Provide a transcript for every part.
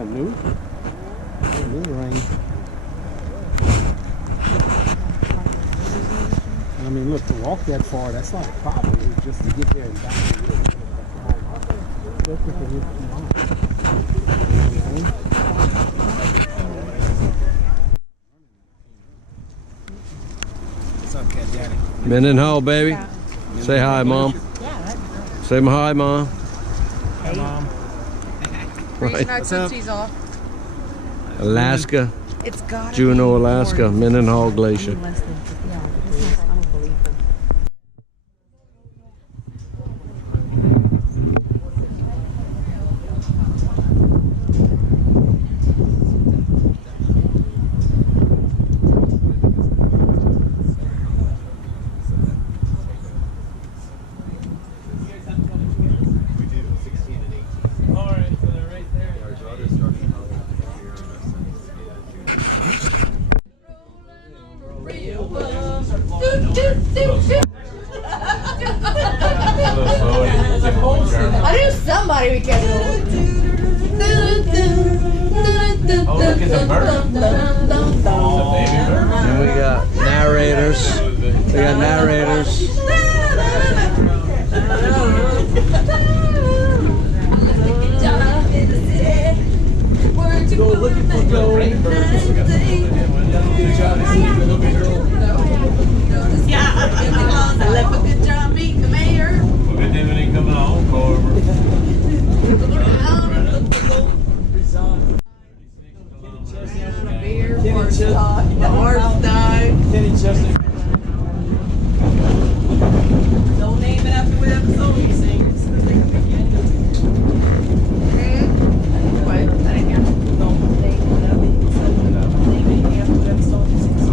canoe. Little rain. I mean, look, to walk that far, that's not a problem. It's just to get there and back. Especially for this tomorrow. What's up, Cat Daddy? Mendenhall, baby. Yeah. Say hi, Mom. Yeah. Say hi, Mom. Hi, Mom. Freezing our tootsies off. Alaska. It's got Juneau, Alaska. Mendenhall Glacier. I knew somebody we can do. Oh, look at the bird. And we got narrators. We got narrators. Go looking for gold. Yeah, I left a good job meeting the mayor. Well, good thing we didn't come home for The horse died. Kenny Chester. Don't name it after whatever song he sings. What? That ain't here. Don't name whatever he sings. Name it after whatever song he sings.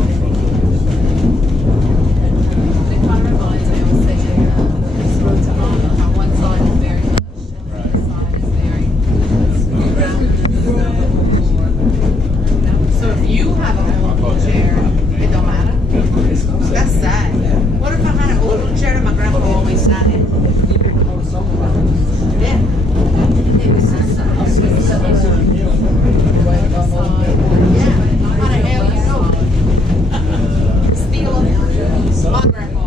It kind of reminds me, I was saying, how one side is very lush and the other side is very round. So if you have a folding chair, it don't matter. That's sad. What if I had an old chair that my grandpa always sat in? Yeah. It was just yeah. How the hell you know? Steal my grandpa.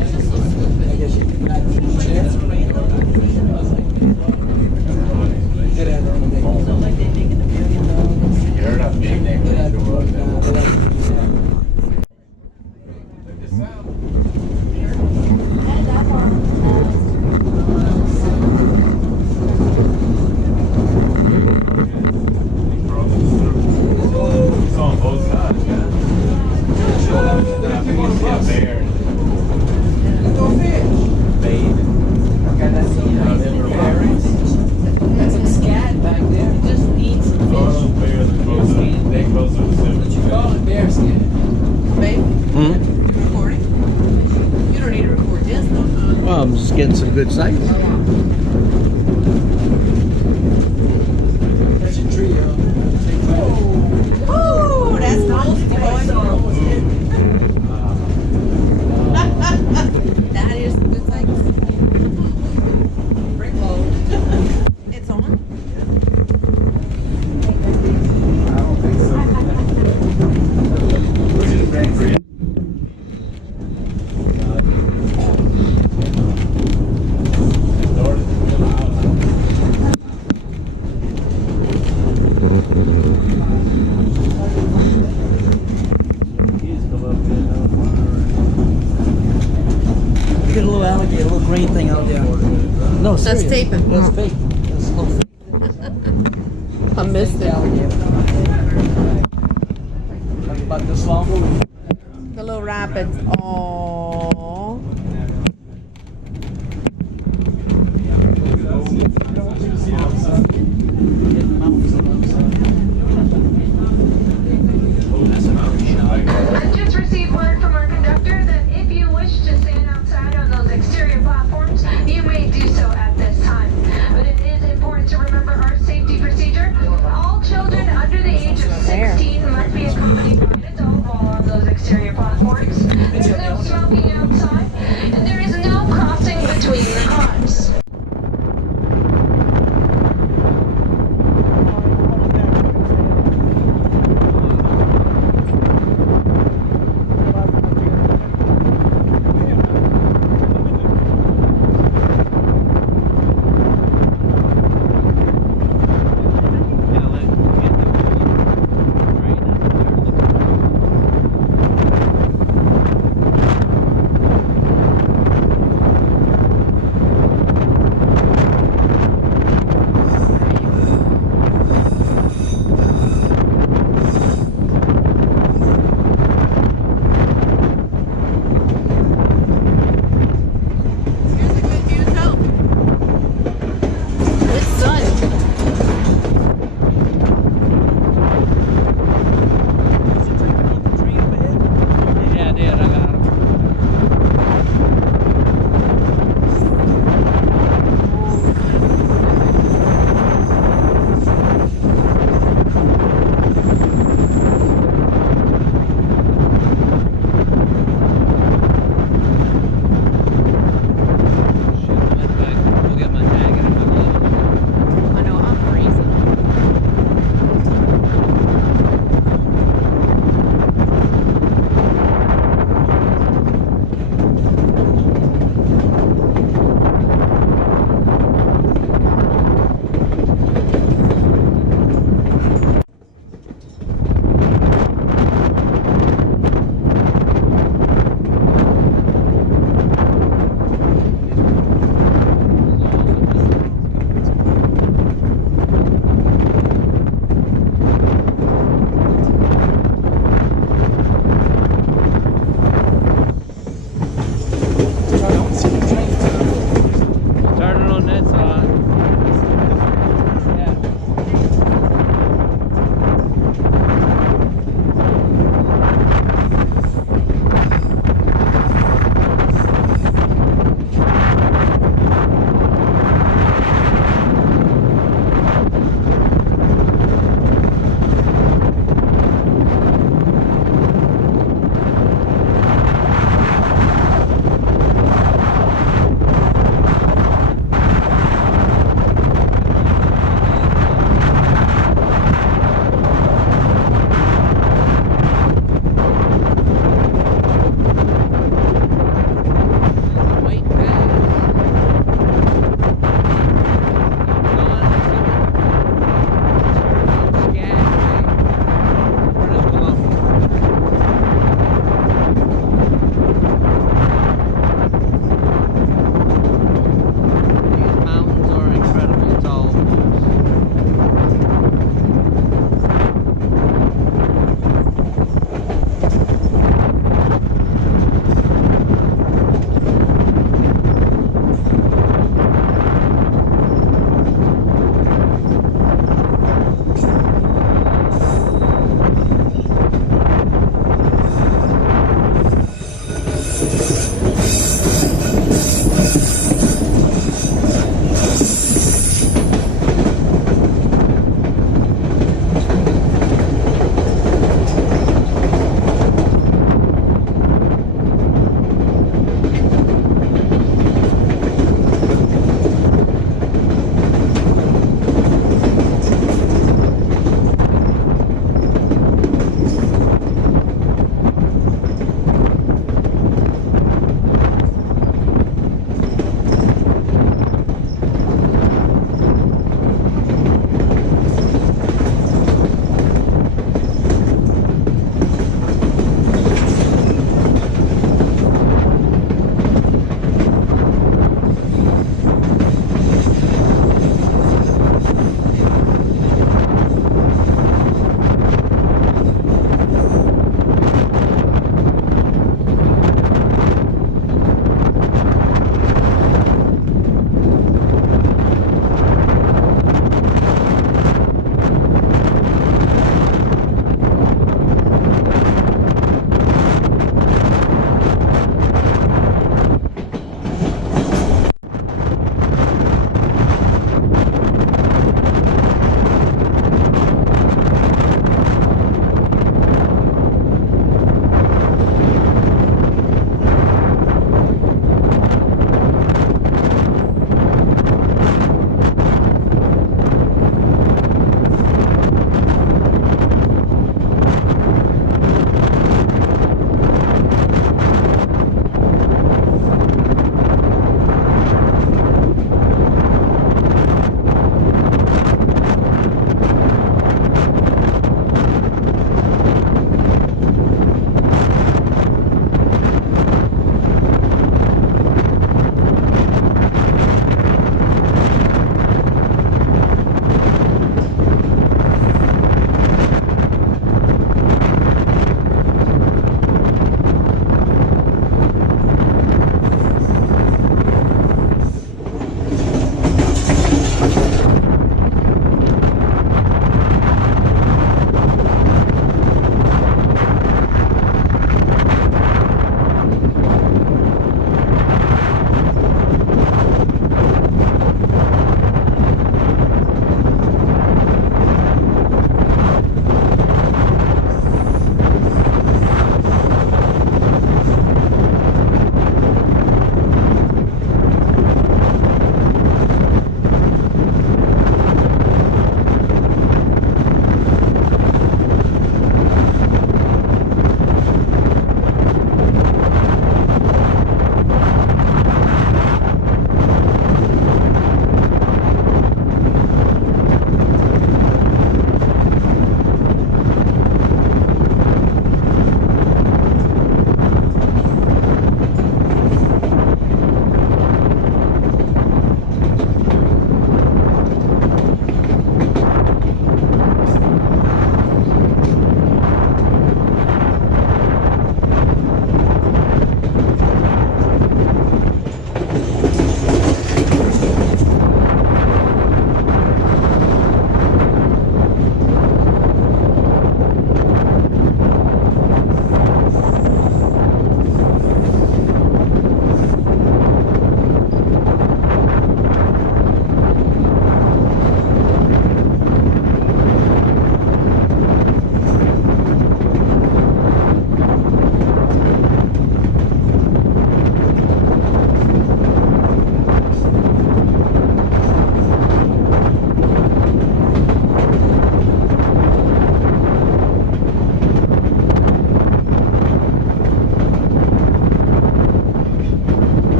It's just so stupid. So like they making $1 million. You're not big name. It's on both sides, man. You see a bear. That's some scat back there. Just needs some Oh, those bears are closer. They closer to the bear skin. Babe, Hmm? you recording? You don't need to record this, though. Well, I'm just getting some good sights. There's a trio. Ooh, that's nice, boy. That is good sight. Bring low. It's on. I don't think so. Get a little alligator, a little green thing out there. No, That's serious. taping. That's fake. That's no fake. I missed it. Like about this long. The little rapids. Aww. I've just received word from our conductor that if you wish to stand outside on those exterior platforms, you may do so at this time. But it is important to remember our safety procedure. All children under the age of 16 must be accompanied by an adult while on those exterior platforms. There's no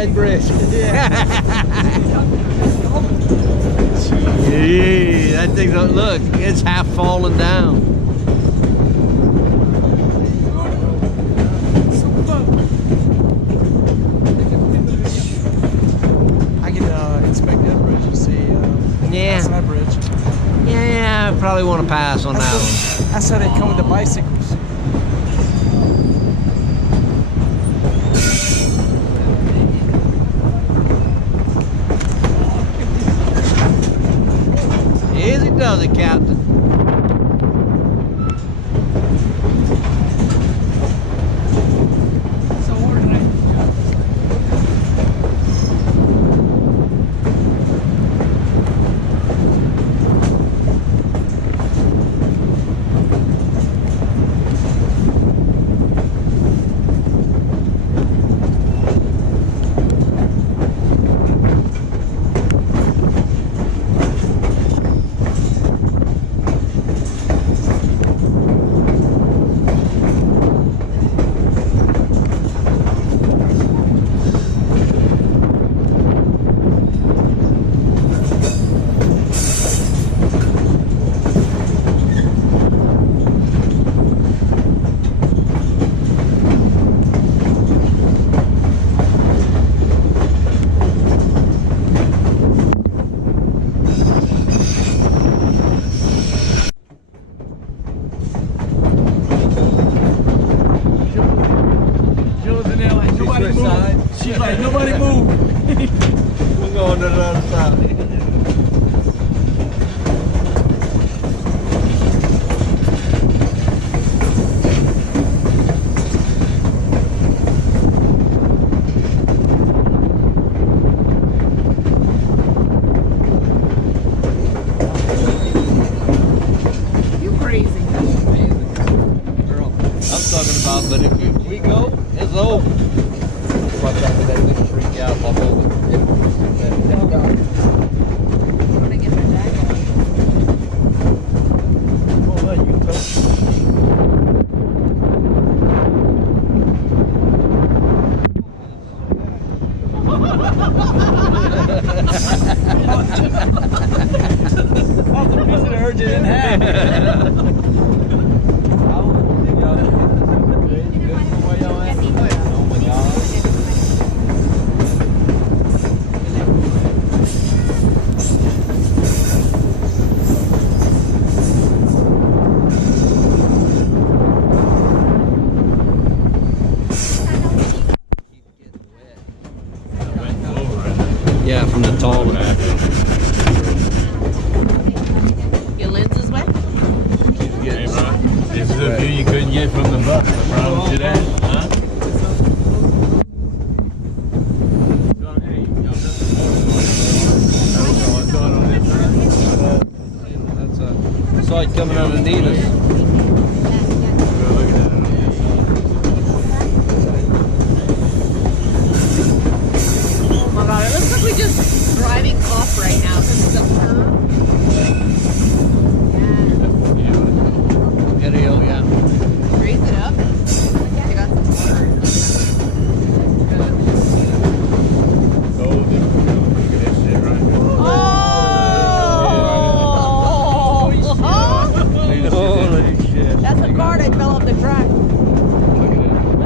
that bridge. Yeah. Gee, that thing, look, it's half falling down. I can inspect that bridge and see. Yeah. That bridge. Yeah, I probably want to pass on that one. That's how they come with the bicycles. Easy does it, Captain. So organized. She's like, nobody move. We're going to the other side. You crazy. Girl, I'm talking about, but if we go, it's over. Watch out for that little freak out while moving. Want to get my bag out? Oh, well, you can touch. That's the piece of her didn't have. Yeah, from the tall one. Your lens is wet? Hey, bro. This is a view you couldn't get from the bus. The problem to that, huh? That's a sight coming underneath us. Oh my god, it looks like we're just driving off right now because of the curve. Get a hill, yeah. Raise it up. I got some water. Holy shit. That's a car that fell off the track. Look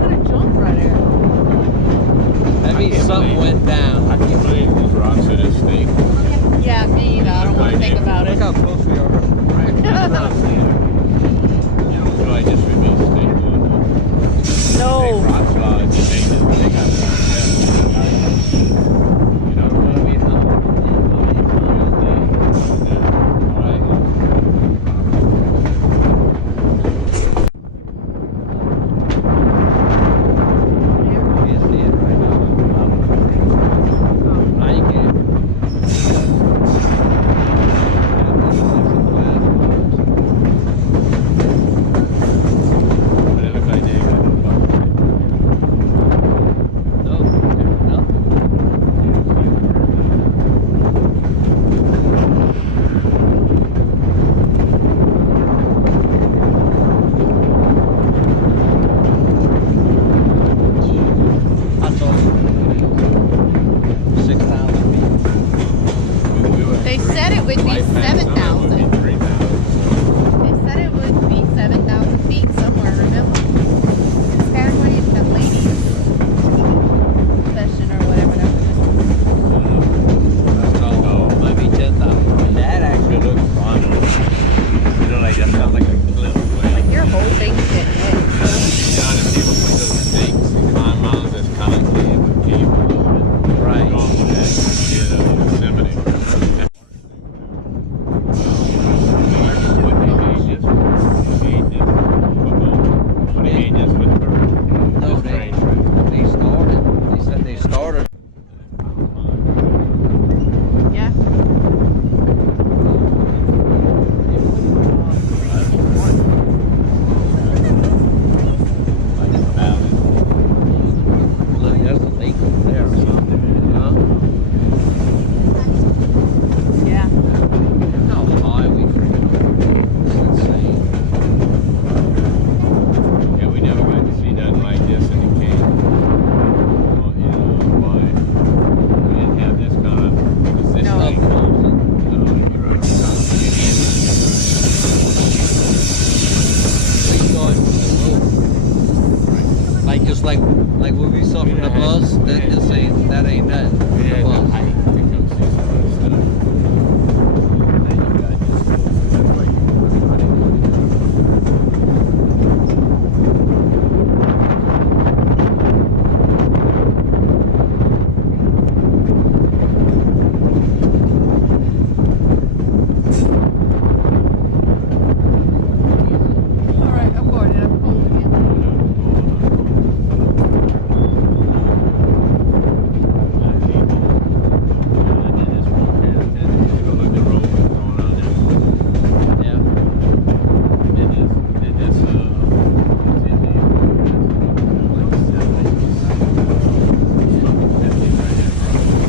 at it jump right there. That means something went down. I can't believe these rocks are this thick. Yeah, me either. I don't want to think about it. Look how close we are. Right? That's what I'm saying. You don't feel like this would be thick, do it? No. Big rock slides, they got you know what I mean? You see it right now. Now you can. Like what we saw from the bus, that ain't nothing from the bus.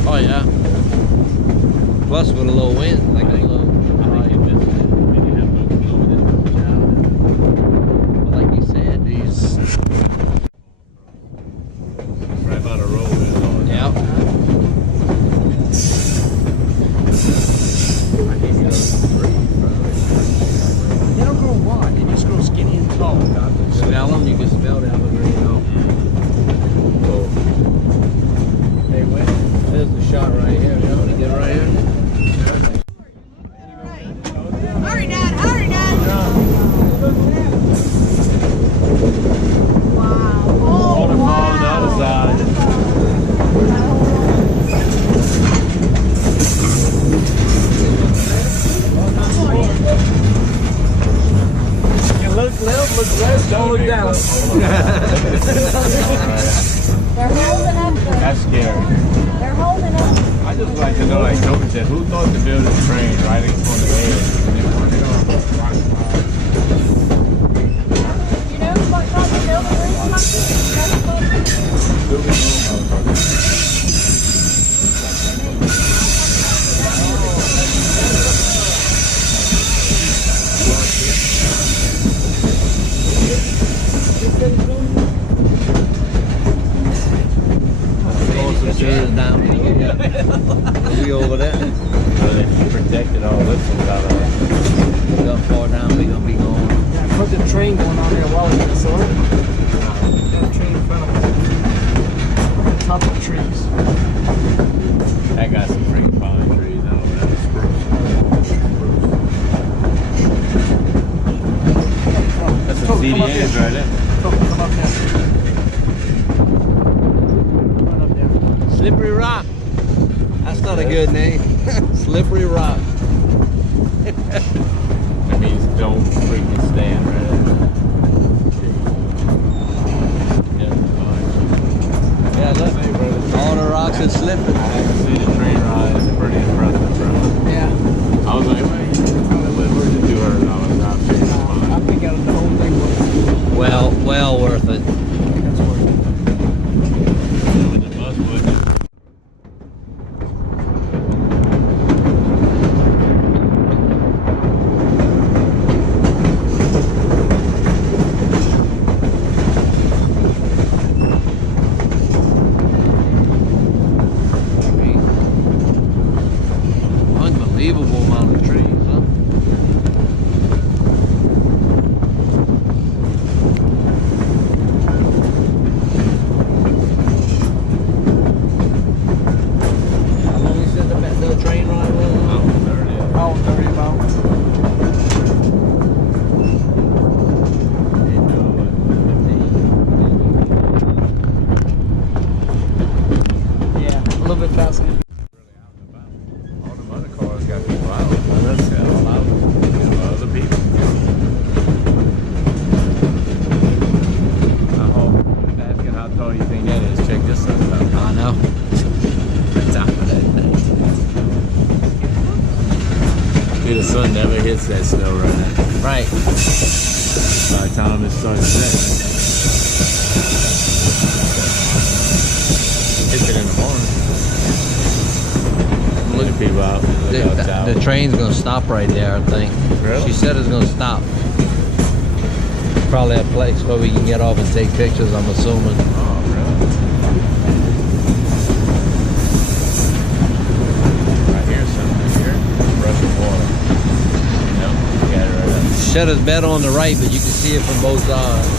Oh yeah. Plus with a little wind, like a little. Like you said, these. Right by the road is all. Yeah. They don't grow wide. They just grow skinny and tall. Smell them. You can smell the evergreen. Hey, wait. There's the shot right here. You want to get right here? Hurry, Dad! Hurry, Dad! Wow. Oh, Waterfall on the other side. You look left, look right, don't look down. They're holding up the, That's scary. they're holding up. I just like to know, like Toby said, who thought to build this train right on the edge? And they wanted it on the rock side. You know what kind of building is Building room, motherfucker. Throwing some chairs down. We over there. So they protected all this ones out of it. How far down we gonna be going? Yeah, put the train going on there while it's so. Got a train in front of us. On top of the trees. That got some freaking pine trees out over there. That's some Come up CDNs here. right there. Come up there. Come up there. Slippery Rock. That's not a good name. Slippery Rock. That means don't freaking stand right there. Yeah, look. All the rocks are slipping. I haven't seen a train ride. It's pretty impressive, bro. Yeah. I was like, wait, where's the $200? I figured I think out of the whole thing was. Well worth it. That's worth it. with the bus wouldn't. Unbelievable amount of trees, huh? How long you said the train ride was? Oh, 30 miles. Yeah, a little bit faster. All them other cars got people out. Let's get all out. Other people. I hope. Asking how tall you think that is. Check this stuff out. I know. The top of that thing. See, the sun never hits that snow right now. Right. By the time it starts setting. Hits it in the morning. Look at people out. Look out The train's gonna stop right there, I think. Really? She said it's gonna stop. Probably a place where we can get off and take pictures, I'm assuming. Oh, really? I hear something here. Rush of water. Yep, got it right up. Shutter's better on the right, but you can see it from both sides.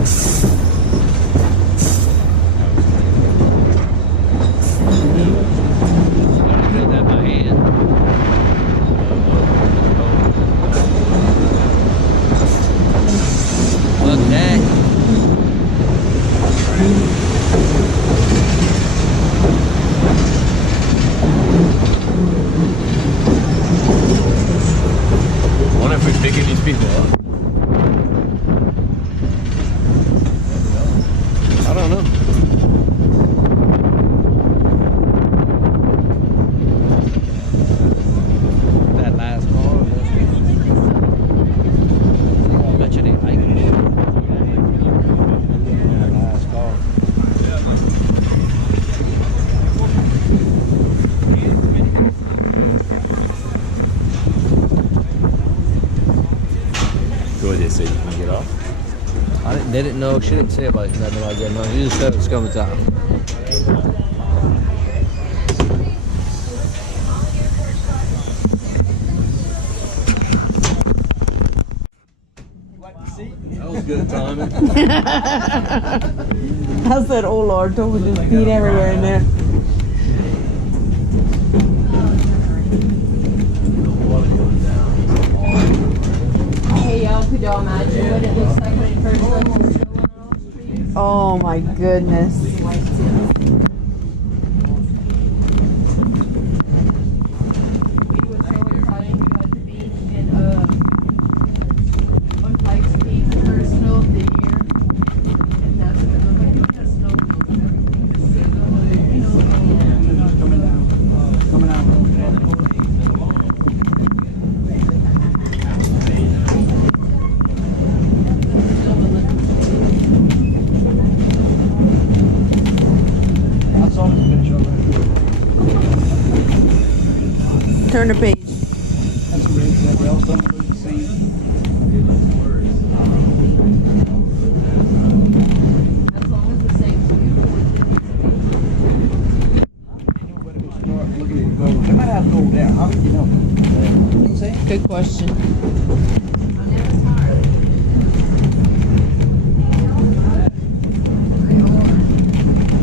Gotta build that by hand. Look at that. I wonder if we're picking these people up. I don't know. That last car. I bet you they like it. That last car. Go ahead, so you can get off. They didn't know. She didn't say about nothing like that. No, she just said it's coming time. That was good timing. I said, oh Lord, don't we just feet everywhere in there. Hey y'all, could y'all imagine what it looks like when it first looks on the street? Oh my goodness. We were so excited to go to the beach and on Pikes Peak, the first snow of the year. And that's what it looked like. It was snow. Coming out. I saw this picture already. Turn the page. That's a race that rails don't look the same. As long as the same Look at it go. They might have gold there. How did you know? You know what I'm saying? Good question.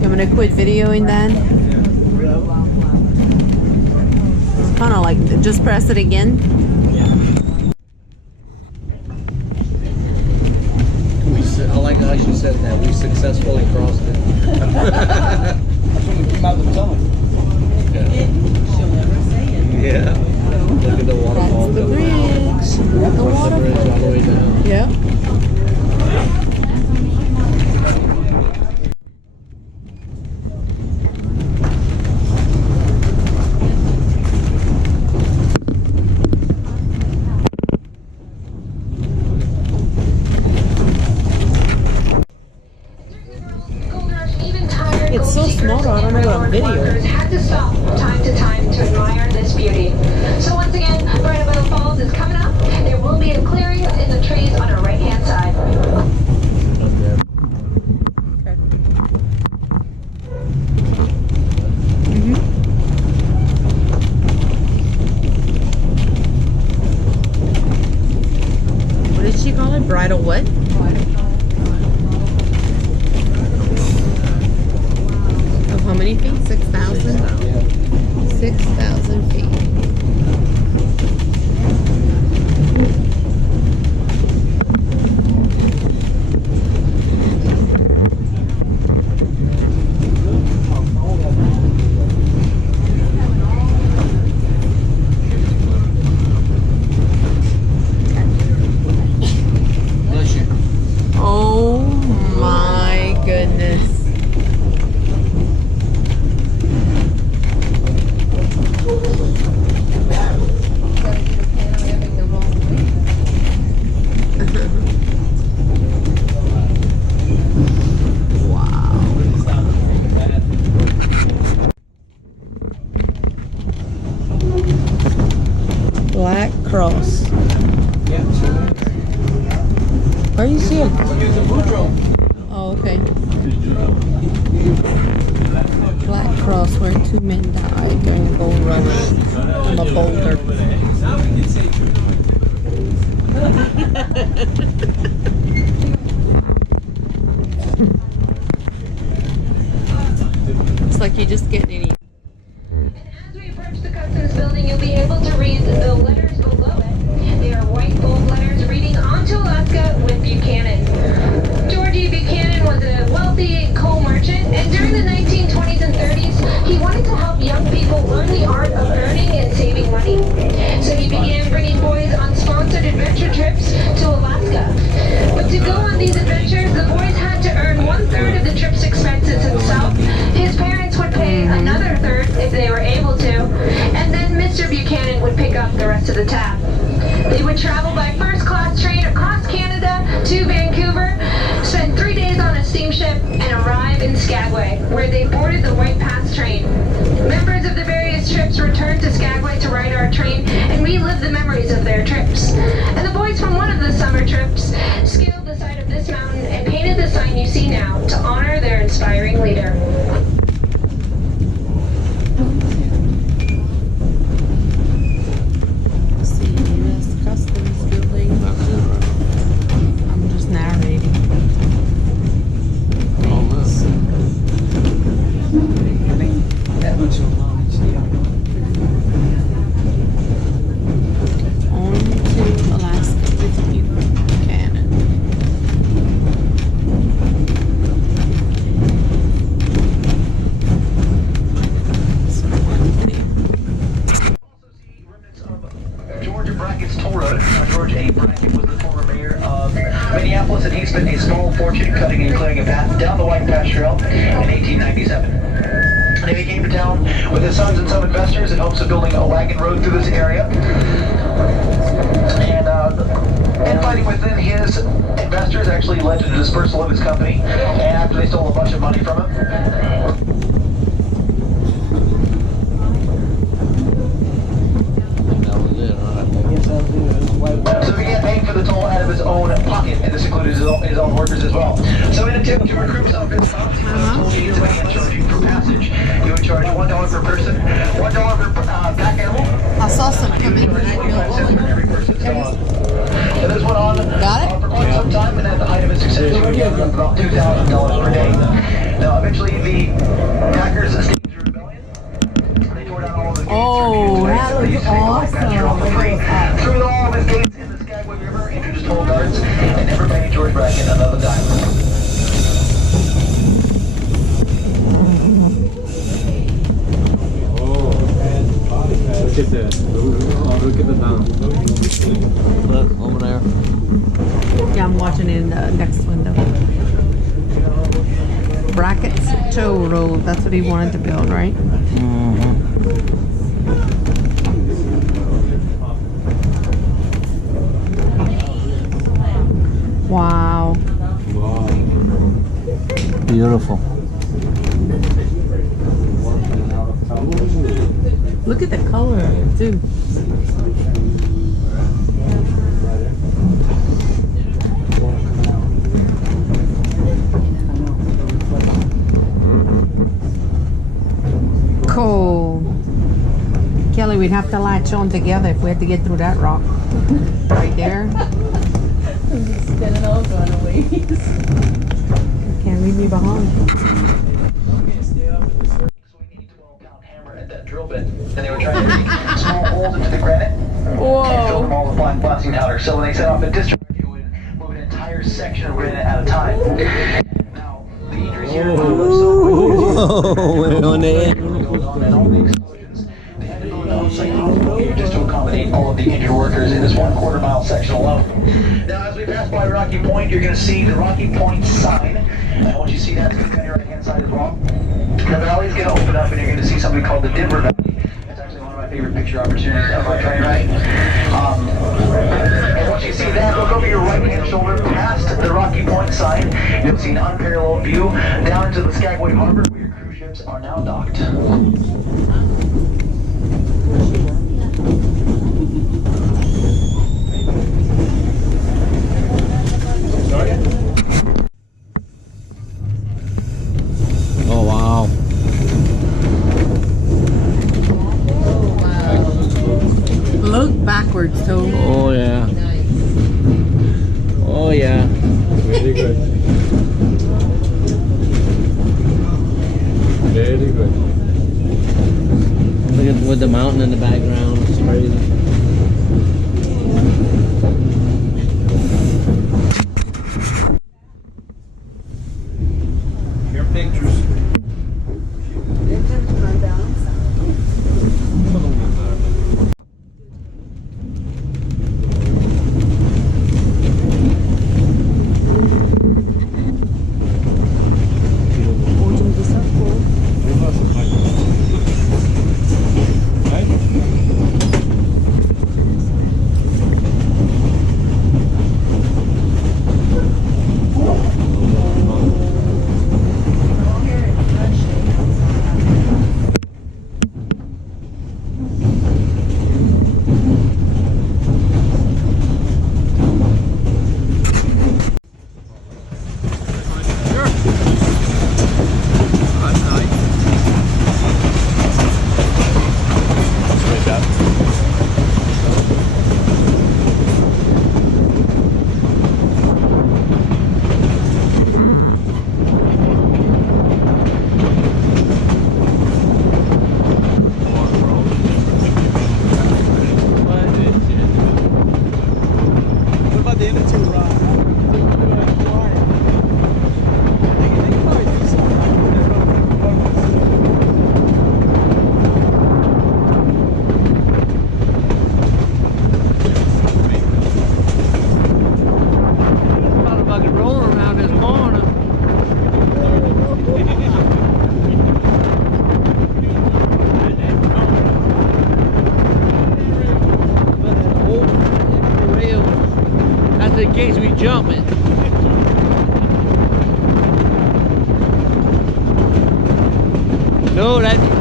I'm gonna quit videoing then. It's kind of like, just press it again. I like how she said that. We successfully crossed it. That's when we came out of the tunnel. Yeah. Look at the waterfall. The bridge. The The water. bridge all the way down. Yep. It's so small, I don't know what I'm videoing. Had to stop from time to time to admire this beauty. So once again, Bridal Falls is coming up. There will be a clearing in the trees on our right-hand side. What did she call it? Bridal what? Of how many feet? 6,000? 6,000 feet. Glacier. Oh my goodness. Black Cross. Where are you seeing? Oh, okay. Black Cross, where 2 men died during a gold rush from a boulder. looks like you're just getting any. And as we approach the customs building, you'll be able to read the letters below it. They are white gold letters reading "On to Alaska with Buchanan." George E. Buchanan was a wealthy coal merchant, and during the 1920s and 30s, he wanted to help young people learn the art of earning and saving money. So he began bringing boys on sponsored adventure trips to Alaska. But to go on these adventures, the boys had to earn 1/3 of the trip's expenses himself. His parents would pay another third if they were able to, and then Mr. Buchanan would pick up the rest of the tab. They would travel by first-class train across Canada to Vancouver, spend 3 days on a steamship, and arrive in Skagway, where they boarded the White Pass train. Members of the various trips returned to Skagway to ride our train and relive the memories of their trips. And the boys from one of the summer trips scaled the side of this mountain and painted the sign you see now to honor their inspiring leader. See, U.S. Customs building. I'm just narrating. On to Alaska with Buchanan. George Brackett's toll road. George A. Brackett was the former mayor of Minneapolis, and he spent a small fortune cutting and clearing a path down the White Pass Trail in 1897. And he came to town with his sons and some investors in hopes of building a wagon road through this area. And fighting within his investors actually led to the dispersal of his company, and after they stole a bunch of money from him. So he began paying for the toll out of his own pocket, and this included his own workers as well. So in an attempt to recruit some of his funds, he told me to begin charging for passage. He would charge $1 per person, $1 per pack animal. I saw some come in. Every person's dog. So this went on for quite some time, and at the height of its success, he would get about $2,000 per day. Now eventually the Packers staged a rebellion. They tore down all of the gates. Oh, that looks awesome. Threw all of his gates in the Skagway River, introduced toll guards, and never paid George Brackett another dime. Look at that. Oh, look at the down. Look, over there. Yeah, I'm watching in the next window. Brackett's tow road. That's what he wanted to build, right? Wow. Beautiful. Look at the color of it, too. Cool. Kelly, we'd have to latch on together if we had to get through that rock. Right there. Standing all going away. Can't leave me behind. At that drill bit, and they were trying to make small holes into the granite and fill them all with black blasting powder. So when they set off a discharge, it would move an entire section of granite at a time. Now, the injuries here were so On the end. and all the explosions, they had to build another section here just to accommodate all of the injured workers in this 1/4 mile section alone. Now, as we pass by Rocky Point, you're going to see the Rocky Point sign. And once you see that, it's going to be on your right hand side as well. The valley's going to open up, and you're going to see something called the Denver Valley. That's actually one of my favorite picture opportunities of my train ride. And once you see that, look over your right-hand shoulder past the Rocky Point sign. You'll see an unparalleled view down into the Skagway Harbor, where your cruise ships are now docked. Oh, wow. Look backwards, Toby. Oh, yeah. Oh, yeah. Very good. Very good. with the mountain in the background. It's crazy. Your pictures. In case we jump it. No, that